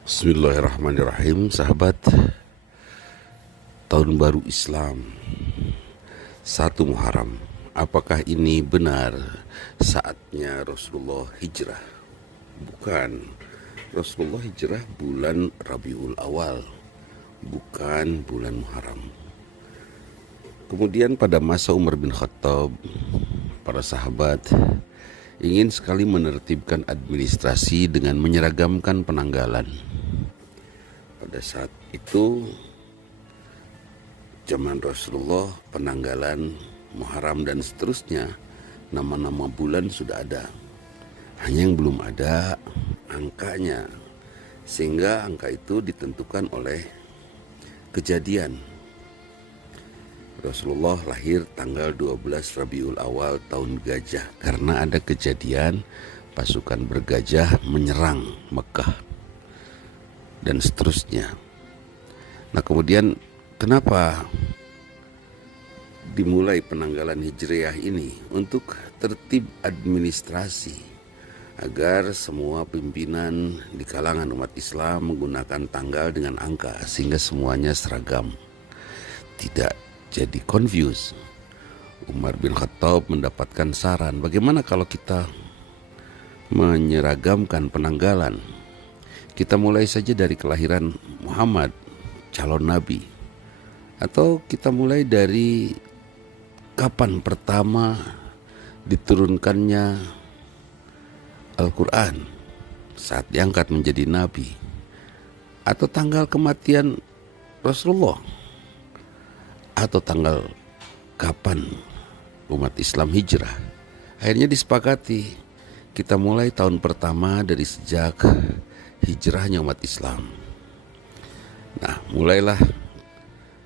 Bismillahirrahmanirrahim. Sahabat, tahun baru Islam 1 Muharram. Apakah ini benar saatnya Rasulullah hijrah? Bukan. Rasulullah hijrah bulan Rabiul Awal, bukan bulan Muharram. Kemudian pada masa Umar bin Khattab, para sahabat ingin sekali menertibkan administrasi dengan menyeragamkan penanggalan. Pada saat itu zaman Rasulullah, penanggalan Muharram dan seterusnya, nama-nama bulan sudah ada. Hanya yang belum ada angkanya, sehingga angka itu ditentukan oleh kejadian. Rasulullah lahir tanggal 12 Rabiul Awal tahun gajah, karena ada kejadian pasukan bergajah menyerang Mekah dan seterusnya. Nah, kemudian kenapa dimulai penanggalan Hijriah ini? Untuk tertib administrasi, agar semua pimpinan di kalangan umat Islam menggunakan tanggal dengan angka, sehingga semuanya seragam, tidak jadi confused. Umar bin Khattab mendapatkan saran, bagaimana kalau kita menyeragamkan penanggalan? Kita mulai saja dari kelahiran Muhammad, calon nabi, atau kita mulai dari kapan pertama diturunkannya Al-Quran, saat diangkat menjadi nabi, atau tanggal kematian Rasulullah, atau tanggal kapan umat Islam hijrah. Akhirnya disepakati, kita mulai tahun pertama dari sejak hijrahnya umat Islam. Nah, mulailah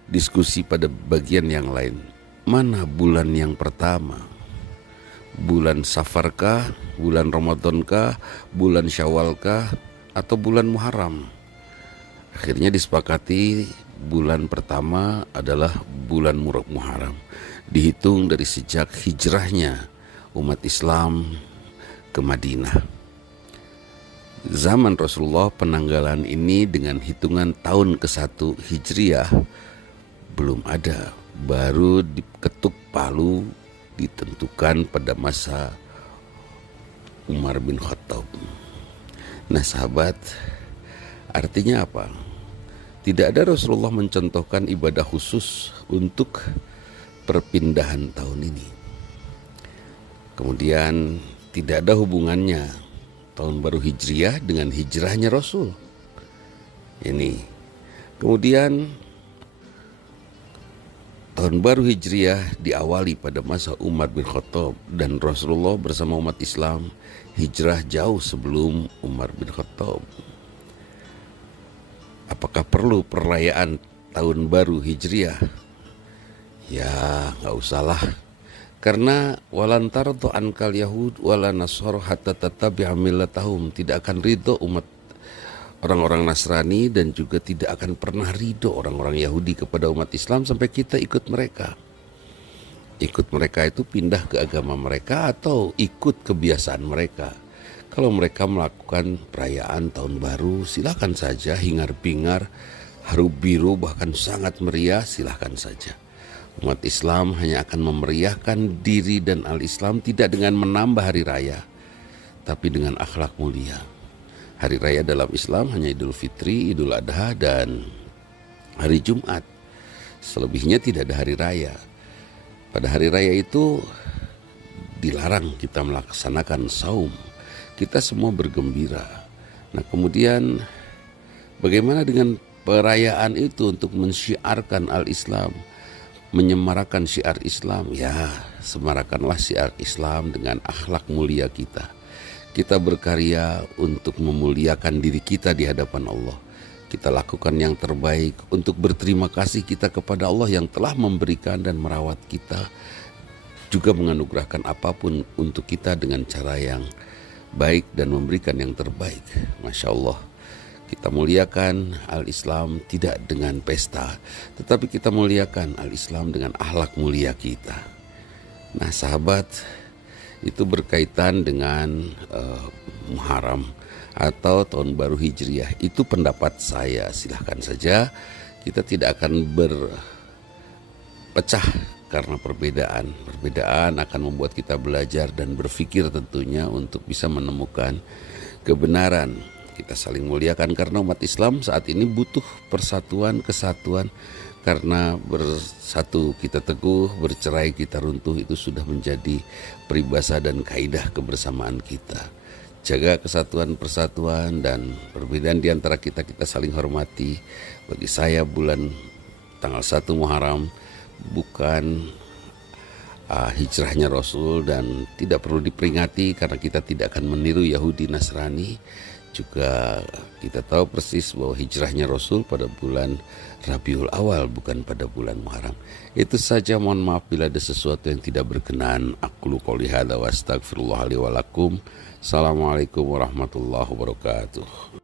diskusi pada bagian yang lain. Mana bulan yang pertama? Bulan Safarkah, bulan Ramadankah, bulan Syawalkah, atau bulan Muharram? Akhirnya disepakati bulan pertama adalah bulan Muharram, dihitung dari sejak hijrahnya umat Islam ke Madinah. Zaman Rasulullah, penanggalan ini dengan hitungan tahun ke-1 Hijriah belum ada, baru diketuk palu ditentukan pada masa Umar bin Khattab. Nah, sahabat, artinya apa? Tidak ada Rasulullah mencontohkan ibadah khusus untuk perpindahan tahun ini. Kemudian tidak ada hubungannya tahun baru Hijriah dengan hijrahnya Rasul. Ini. Kemudian tahun baru Hijriah diawali pada masa Umar bin Khattab, dan Rasulullah bersama umat Islam hijrah jauh sebelum Umar bin Khattab. Apakah perlu perayaan tahun baru Hijriah? Ya, nggak usahlah. Karena walan tardo ankal yahud wala nasara hatta tattabi'a millatahum, tidak akan ridho umat orang-orang Nasrani, dan juga tidak akan pernah ridho orang-orang Yahudi kepada umat Islam sampai kita ikut mereka. Ikut mereka itu pindah ke agama mereka atau ikut kebiasaan mereka. Kalau mereka melakukan perayaan tahun baru, silakan saja, hingar-bingar, haru biru, bahkan sangat meriah, silakan saja. Umat Islam hanya akan memeriahkan diri dan al-Islam tidak dengan menambah hari raya, tapi dengan akhlak mulia. Hari raya dalam Islam hanya Idul Fitri, Idul Adha, dan hari Jumat. Selebihnya tidak ada hari raya. Pada hari raya itu dilarang kita melaksanakan saum. Kita semua bergembira. Nah, kemudian bagaimana dengan perayaan itu untuk mensyiarkan al-Islam, menyemarakan syiar Islam? Ya, semarakanlah syiar Islam dengan akhlak mulia kita. Kita berkarya untuk memuliakan diri kita di hadapan Allah. Kita lakukan yang terbaik untuk berterima kasih kita kepada Allah yang telah memberikan dan merawat kita, juga menganugerahkan apapun untuk kita dengan cara yang baik dan memberikan yang terbaik. Masya Allah. Kita muliakan al-Islam tidak dengan pesta, tetapi kita muliakan al-Islam dengan akhlak mulia kita. Nah, sahabat, itu berkaitan dengan Muharram. atau tahun baru Hijriah. Itu pendapat saya, silahkan saja. Kita tidak akan berpecah karena perbedaan. Perbedaan akan membuat kita belajar dan berpikir tentunya untuk bisa menemukan kebenaran. Kita saling muliakan karena umat Islam saat ini butuh persatuan, kesatuan. Karena bersatu kita teguh, bercerai kita runtuh, itu sudah menjadi peribahasa dan kaidah kebersamaan kita. Jaga kesatuan, persatuan, dan perbedaan di antara kita saling hormati. Bagi saya bulan tanggal 1 Muharram bukan hijrahnya Rasul dan tidak perlu diperingati karena kita tidak akan meniru Yahudi Nasrani. Juga kita tahu persis bahwa hijrahnya Rasul pada bulan Rabiul Awal, bukan pada bulan Muharram. Itu saja, mohon maaf bila ada sesuatu yang tidak berkenan. Aqulu qouli hadza wa astaghfirullah li wa lakum. Assalamualaikum warahmatullahi wabarakatuh.